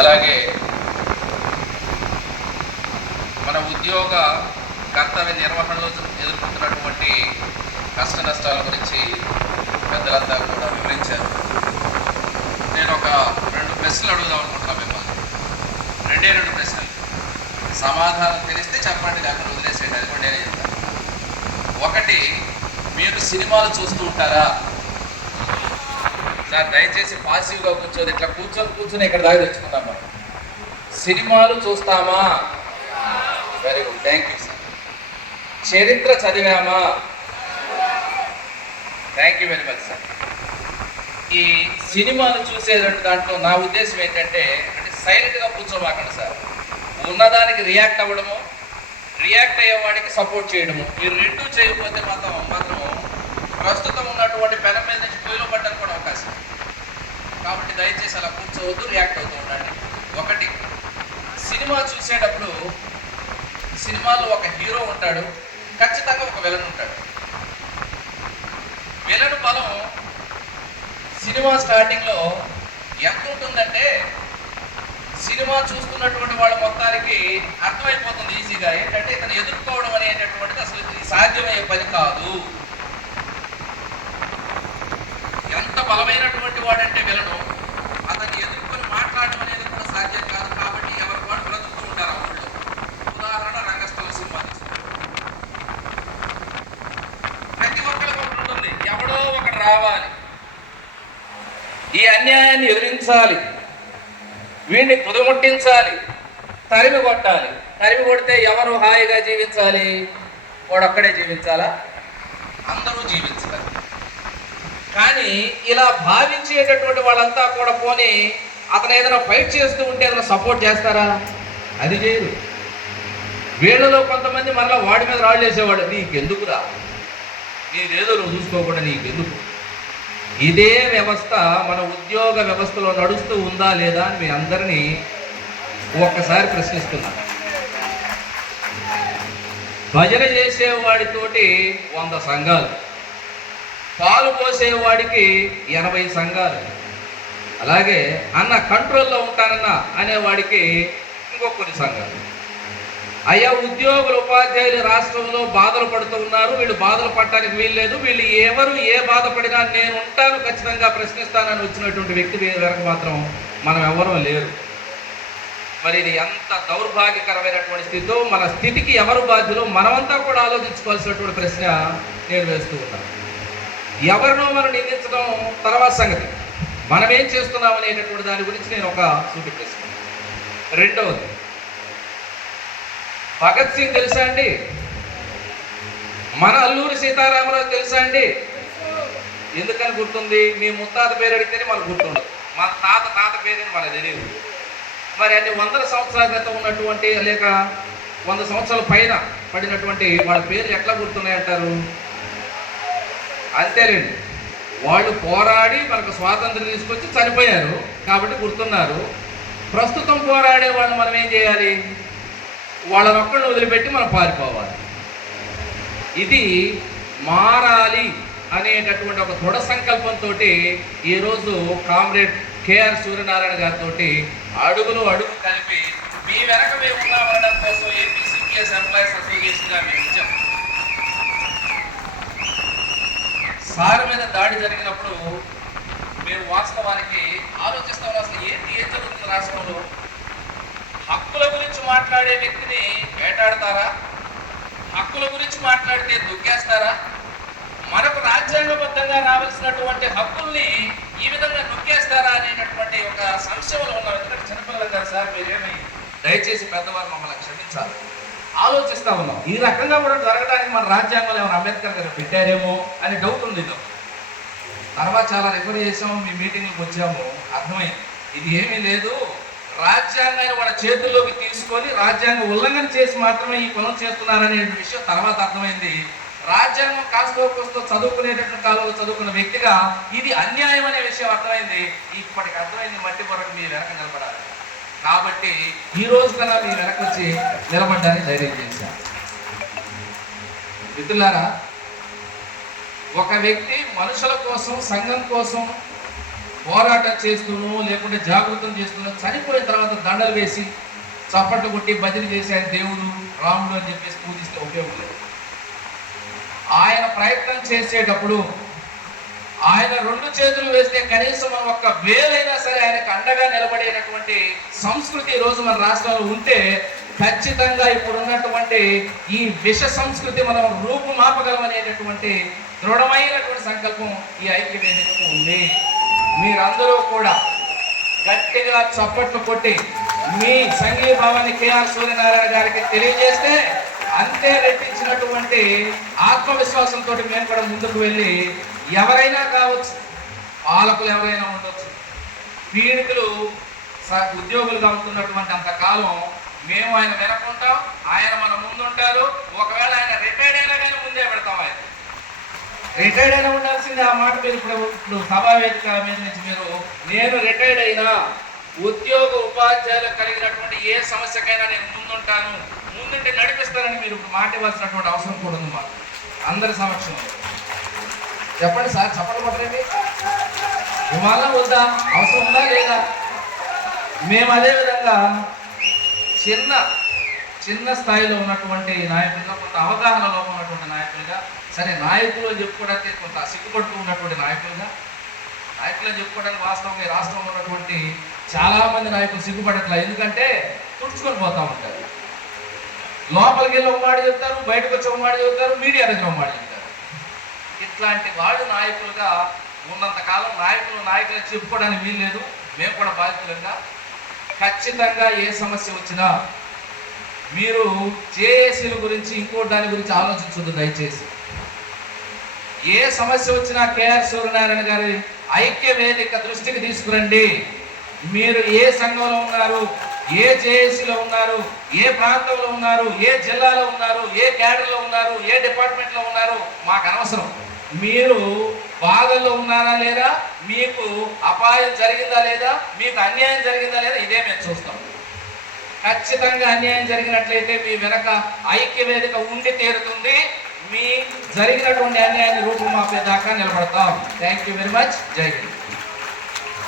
అలాగే మన ఉద్యోగ కర్తవ్య నిర్వహణలో ఎదుర్కొంటున్నటువంటి కష్ట నష్టాల గురించి పెద్దలంతా కూడా వివరించారు. నేను ఒక రెండు ప్రశ్నలు అడుగుదాం అనుకుంటున్నాను మిమ్మల్ని. రెండే రెండు ప్రశ్నలు. సమాధానం తెలిస్తే చెప్పండి లేకుండా వదిలేసేయండి. అది కూడా నేనే చెప్తాను. ఒకటి మీరు సినిమాలు చూస్తూ ఉంటారా? సార్ దయచేసి పాసివ్గా కూర్చోదు ఇట్లా కూర్చొని కూర్చొని ఇక్కడ దాకా తెచ్చుకుందాం మనం. సినిమాలు చూస్తామా? Very good thank you sir చరిత్ర చదివామా? Thank you very much sir ఈ సినిమాలు చూసేటువంటి దాంట్లో నా ఉద్దేశం ఏంటంటే అంటే సైలెంట్గా కూర్చోమాకండి సార్. ఉన్నదానికి రియాక్ట్ అవ్వడము రియాక్ట్ అయ్యేవాడికి సపోర్ట్ చేయడము. ఈ రెండు చేయకపోతే మాత్రం మాత్రం ప్రస్తుతం ఉన్నటువంటి పెన మీద నుంచి పొయ్యిలో పడ్డానికి కూడా అవకాశం ఉంది. కాబట్టి దయచేసి అలా కూర్చోవద్దు రియాక్ట్ అవుతూ ఉండండి. ఒకటి సినిమా చూసేటప్పుడు సినిమాలో ఒక హీరో ఉంటాడు ఖచ్చితంగా ఒక విలన్ ఉంటాడు. విలన్ బలం సినిమా స్టార్టింగ్లో ఎంత ఉంటుందంటే సినిమా చూస్తున్నటువంటి వాళ్ళ మొత్తానికి అర్థమైపోతుంది ఈజీగా. ఏంటంటే ఇతను ఎదుర్కోవడం అనేటటువంటిది అసలు ఇది సాధ్యమయ్యే పని కాదు. ఎంత బలమైనటువంటి వాడంటే విలను అతన్ని ఎదుర్కొని మాట్లాడడం అనేది కూడా సాధ్యం కాదు కాబట్టి ఎవరి వాడు బ్రతుకుతూ ఉంటారు ఆ ఊళ్ళో ఉదాహరణ రంగస్థల సినిమా తీసుకుంటే. ప్రతి ఒక్కరికి ఒకటి ఉంటుంది ఎవడో ఒకటి రావాలి ఈ అన్యాయాన్ని ఎదిరించాలి. వీడిని కుదముట్టించాలి. తరిమి కొట్టాలి. తరిమి కొడితే ఎవరు హాయిగా జీవించాలి? వాడక్కడే జీవించాలా? అందరూ జీవించాలి కానీ ఇలా భావించేటటువంటి వాళ్ళంతా కూడా పోని అతను ఏదైనా ఫైట్ చేస్తూ ఉంటే ఏదైనా సపోర్ట్ చేస్తారా? అది చేయదు వీళ్ళలో కొంతమంది మరలా వాడి మీద రాళ్ళు వేసేవాడు నీకెందుకురా? నీదేదో నువ్వు చూసుకోకుండా నీకెందుకు? ఇదే వ్యవస్థ మన ఉద్యోగ వ్యవస్థలో నడుస్తూ ఉందా లేదా అని మీ అందరినీ ఒక్కసారి ప్రశ్నిస్తున్నా. భజన చేసేవాడితోటి వంద సంఘాలు పాలు పోసేవాడికి ఎనభై సంఘాలు అలాగే అన్న కంట్రోల్లో ఉంటానన్న అనేవాడికి ఇంకో కొన్ని సంఘాలు. అయ్యా ఉద్యోగులు ఉపాధ్యాయులు రాష్ట్రంలో బాధలు పడుతూ ఉన్నారు. వీళ్ళు బాధలు పడటానికి వీల్లేదు. వీళ్ళు ఎవరు ఏ బాధపడినా నేను ఉంటాను ఖచ్చితంగా ప్రశ్నిస్తానని వచ్చినటువంటి వ్యక్తి వరకు మాత్రం మనం ఎవరూ లేరు. మరి ఇది ఎంత దౌర్భాగ్యకరమైనటువంటి స్థితితో మన స్థితికి ఎవరు బాధ్యులు మనమంతా కూడా ఆలోచించుకోవాల్సినటువంటి ప్రశ్న నేను వేస్తూ ఉన్నాను. ఎవరినో మనం నిందించడం తర్వాత సంగతి. మనం ఏం చేస్తున్నాం అనేటటువంటి దాని గురించి నేను ఒక చూపిస్తున్నాను రెండవది భగత్ సింగ్ తెలుసా అండి? మన అల్లూరి సీతారామరాజు తెలుసా అండి? ఎందుకని గుర్తుంది? మీ ముత్తాత పేరు అడిగితేనే మనకు గుర్తుండదు. మన తాత తాత పేరుని మనకు తెలియదు. మరి అన్ని వందల సంవత్సరాల క్రితం ఉన్నటువంటి లేక వంద సంవత్సరాల పైన పడినటువంటి వాళ్ళ పేర్లు ఎట్లా గుర్తున్నాయంటారు అంతేలేండి వాళ్ళు పోరాడి మనకు స్వాతంత్రం తీసుకొచ్చి చనిపోయారు కాబట్టి గుర్తున్నారు. ప్రస్తుతం పోరాడే వాళ్ళు మనం ఏం చేయాలి? వాళ్ళని ఒక్కడిని వదిలిపెట్టి మనం పారిపోవాలి. ఇది మారాలి అనేటటువంటి ఒక దృఢ సంకల్పంతో ఈరోజు కామ్రేడ్ కేఆర్ సూర్యనారాయణ గారితో అడుగులు అడుగు కలిపి మీ వెనక మేము ఉన్నామనడం కోసం ఏపీసీపీఎస్ ఎంప్లాయీస్ అసోసియేషన్గా మేము ఇచ్చాం సార్ మీద దాడి జరిగినప్పుడు మేము వాస్తవానికి ఆలోచిస్తాం అసలు ఏంటి ఏం జరుగుతుంది రాష్ట్రంలో? హక్కుల గురించి మాట్లాడే వ్యక్తిని వేటాడతారా? హక్కుల గురించి మాట్లాడితే దుక్కేస్తారా? మనకు రాజ్యాంగబద్ధంగా రావాల్సినటువంటి హక్కుల్ని ఈ విధంగా నొక్కేస్తారా అనేటటువంటి ఒక సంశయంలో ఉన్నాం. ఎందుకంటే చిన్నపిల్లలు కదా సార్ మీరేమి దయచేసి పెద్దవారు మమ్మల్ని క్షమించాలి. ఆలోచిస్తా ఉన్నాం. ఈ రకంగా కూడా జరగడానికి మన రాజ్యాంగంలో ఏమైనా అంబేద్కర్ గారు పెట్టారేమో అని డౌట్ ఉంది తర్వాత చాలా రిఫర్ చేసాము మీ మీటింగ్కి వచ్చాము. అర్థమైంది. ఇది ఏమీ లేదు. రాజ్యాంగాన్ని వాళ్ళ చేతుల్లోకి తీసుకొని రాజ్యాంగ ఉల్లంఘన చేసి మాత్రమే ఈ పనులు చేస్తున్నారనే విషయం తర్వాత అర్థమైంది. రాజ్యాంగం కాస్తో కోస్తో చదువుకునేటటువంటి కాలంలో చదువుకున్న వ్యక్తిగా ఇది అన్యాయం అనే విషయం అర్థమైంది. ఇప్పటికి అర్థమైంది మట్టి పొరకు మీ వెనక నిలబడాలి. కాబట్టి ఈ రోజు కన్నా మీ వెనక వచ్చి నిలబడ్డానికి ధైర్యం చేశారు మిత్రులారా ఒక వ్యక్తి మనుషుల కోసం సంఘం కోసం పోరాటం చేస్తూనో లేకుంటే జాగృతం చేస్తూనో చనిపోయిన తర్వాత దండలు వేసి చప్పట్లు కొట్టి బదిలీ చేసి ఆయన దేవుడు రాముడు అని చెప్పేసి పూజిస్తే ఉపయోగం లేదు. ఆయన ప్రయత్నం చేసేటప్పుడు ఆయన రెండు చేతులు వేస్తే కనీసం మనం ఒక్క వేలైనా సరే ఆయనకు అండగా నిలబడేటటువంటి సంస్కృతి ఈరోజు రోజు మన రాష్ట్రంలో ఉంటే ఖచ్చితంగా ఇప్పుడు ఉన్నటువంటి ఈ విష సంస్కృతి మనం రూపుమాపగలం అనేటటువంటి దృఢమైనటువంటి సంకల్పం ఈ ఐక్య వేదికకు ఉంది. మీరందరూ కూడా గట్టిగా చప్పట్లు కొట్టి మీ సంఘీభావాన్ని కేఆర్ సూర్యనారాయణ గారికి తెలియజేస్తే అంతే రెట్టించినటువంటి ఆత్మవిశ్వాసంతో మేము కూడా ముందుకు వెళ్ళి ఎవరైనా కావచ్చు పాలకులు ఎవరైనా ఉండొచ్చు పీడితులు స- ఉద్యోగులుగా ఉంటున్నటువంటి అంతకాలం మేము ఆయన వెనకుంటాం ఆయన మన ముందుంటారు. ఒకవేళ ఆయన రిటైర్డ్ అయినా కానీ ముందే పెడతాం ఆయన. రిటైర్డ్ అయినా ఉండాల్సిందే ఆ మాట మీరు ఇప్పుడు ఇప్పుడు సభా మీద నుంచి మీరు నేను రిటైర్డ్ అయినా ఉద్యోగ ఉపాధ్యాయులకు కలిగినటువంటి ఏ సమస్యకైనా నేను ముందుంటాను ముందుంటే నడిపిస్తానని మీరు ఇప్పుడు మాట ఇవ్వాల్సినటువంటి అవసరం కూడా ఉంది మాకు. అందరి సమక్షంలో. చెప్పండి సార్ చెప్పండి కొట్టండి. విమానం వద్దా? అవసరం ఉందా లేదా? మేము అదే విధంగా చిన్న చిన్న స్థాయిలో ఉన్నటువంటి నాయకులుగా కొంత అవగాహన లోపం ఉన్నటువంటి నాయకులుగా సరే నాయకులు చెప్పుకోవడానికి కొంత సిగ్గుపడుతూ ఉన్నటువంటి నాయకులుగా నాయకులు చెప్పుకోవడానికి వాస్తవంగా ఈ రాష్ట్రంలో ఉన్నటువంటి చాలా మంది నాయకులు సిగ్గుపడట్లా. ఎందుకంటే తుడుచుకొని పోతూ ఉంటారు. లోపలికి వెళ్ళి ఒక మాట చెప్తారు బయటకు వచ్చి ఒక మాట చెప్తారు మీడియా దగ్గర ఒక మాట చెప్తారు. ఇట్లాంటి వాళ్ళు నాయకులుగా ఉన్నంత కాలం నాయకులు నాయకులు చెప్పుకోవడానికి వీల్లేదు. మేము కూడా బాధితులంగా. ఖచ్చితంగా ఏ సమస్య వచ్చినా మీరు చేసిన గురించి ఇంకో దాని గురించి ఆలోచించొద్దు దయచేసి. ఏ సమస్య వచ్చినా కేఆర్ సూర్యనారాయణ గారి ఐక్య వేదిక దృష్టికి తీసుకురండి. మీరు ఏ సంఘంలో ఉన్నారు ఏ జేఏసీలో ఉన్నారు ఏ ప్రాంతంలో ఉన్నారు ఏ జిల్లాలో ఉన్నారు ఏ క్యాడర్లో ఉన్నారు ఏ డిపార్ట్మెంట్లో ఉన్నారు మాకు అనవసరం. మీరు బాధల్లో ఉన్నారా లేదా మీకు అపాయం జరిగిందా లేదా మీకు అన్యాయం జరిగిందా లేదా ఇదే మేము చూస్తాం. ఖచ్చితంగా అన్యాయం జరిగినట్లయితే మీ వెనక ఐక్య వేదిక ఉండి తీరుతుంది. మీ జరిగినటువంటి అన్యాయాన్ని రూపుమాపే దాకా నిలబడతాం. థ్యాంక్ యూ వెరీ మచ్ జై హింద్.